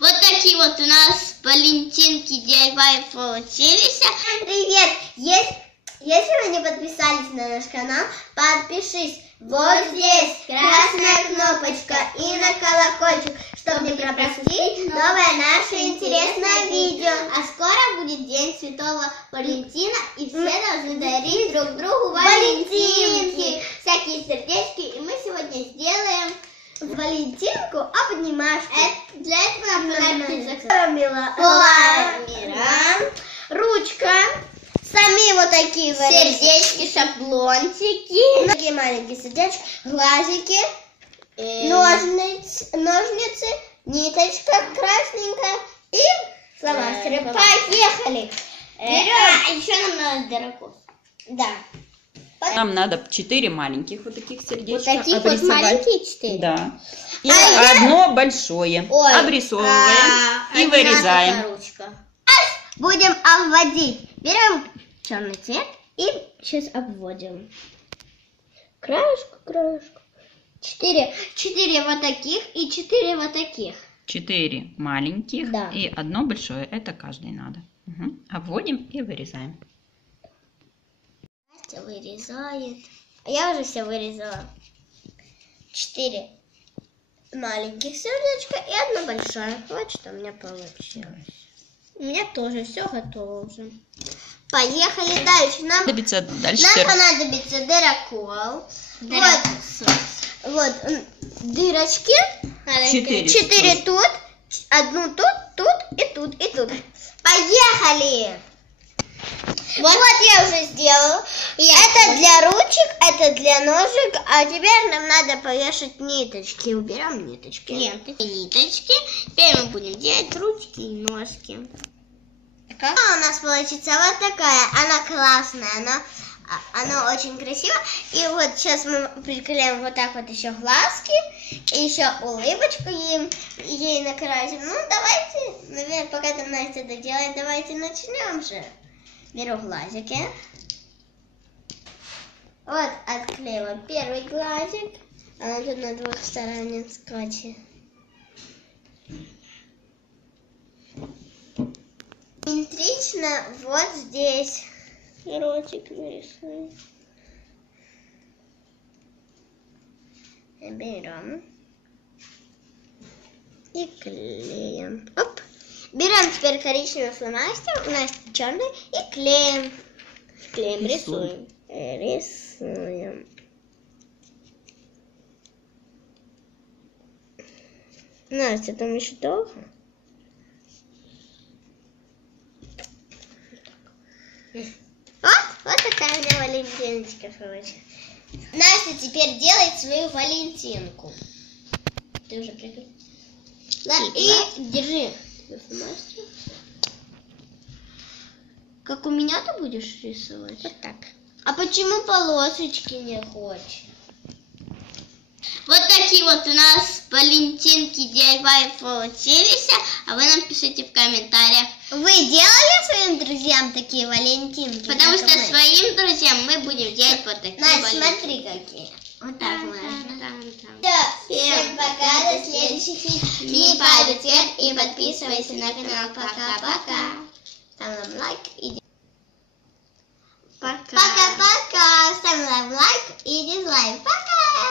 Вот такие вот у нас валентинки DIY получились. Привет! Если вы не подписались на наш канал, подпишись. Вот здесь красная кнопочка и на колокольчик, чтобы не пропустить новое наше интересное видео. А скоро будет День Святого Валентина, и все должны дарить друг другу валентинки. Всякие сердечки, и мы сегодня сделаем Валентинку обнимашку. Для этого нам понадобится фоамира, ручка, сами вот такие сердечки, шаблончики, такие маленькие сердечки, глазики, ножницы, ниточка красненькая и фломастеры. Поехали! еще нам надо дыроков. Да. Нам надо 4 маленьких вот таких сердечка. Вот таких вот маленькие 4? Да. И одно большое. Обрисовываем и вырезаем. Будем обводить. Берем черный цвет и сейчас обводим. Краешку. 4 вот таких и 4 вот таких. 4 маленьких, да. И одно большое. Это каждый надо. Угу. Обводим и вырезаем. Настя вырезает. Я уже все вырезала. 4 маленьких сердечка и одно большое. Вот что у меня получилось. У меня тоже все готово уже. Поехали дальше. Нам понадобится дырокол. Вот дырочки. 4 тут, одну тут и тут. Поехали! Вот я уже сделала. Это для ручек, это для ножек. А теперь нам надо повешать ниточки. Уберем ниточки. Ниточки. Теперь мы будем делать ручки и ножки. У нас получится вот такая. Она классная, она очень красивая. И вот сейчас мы приклеим вот так вот еще глазки. И еще улыбочку ей накрасим. Ну, давайте, наверное, пока там Настя доделает, давайте начнем же. Беру глазики. Вот, отклеила первый глазик. Она тут на 2 сторонах скотча. Симметрично вот здесь. Ротик нарисуем. Берем. И клеим. Оп. Берем теперь коричневый фломастер, у нас черный, и клеим. Рисуем. Рисуем. Настя, там еще долго? Вот такая у меня валентиночка получилась. Настя теперь делает свою валентинку. Ты уже прикрыл? Да, и держи. Как у меня ты будешь рисовать? Вот так. А почему полосочки не хочешь? Вот такие вот у нас валентинки DIY получились. А вы нам пишите в комментариях. Вы делали своим друзьям такие валентинки? Потому что своим друзьям мы будем делать вот такие валентинки. Смотри какие. Вот так можно. Всем пока, до следующих видео. Не падай цвет и подписывайся на канал. Пока-пока. Ставь нам лайк и... Пока. Пока-пока. Ставь нам лайк и дизлайк. Пока.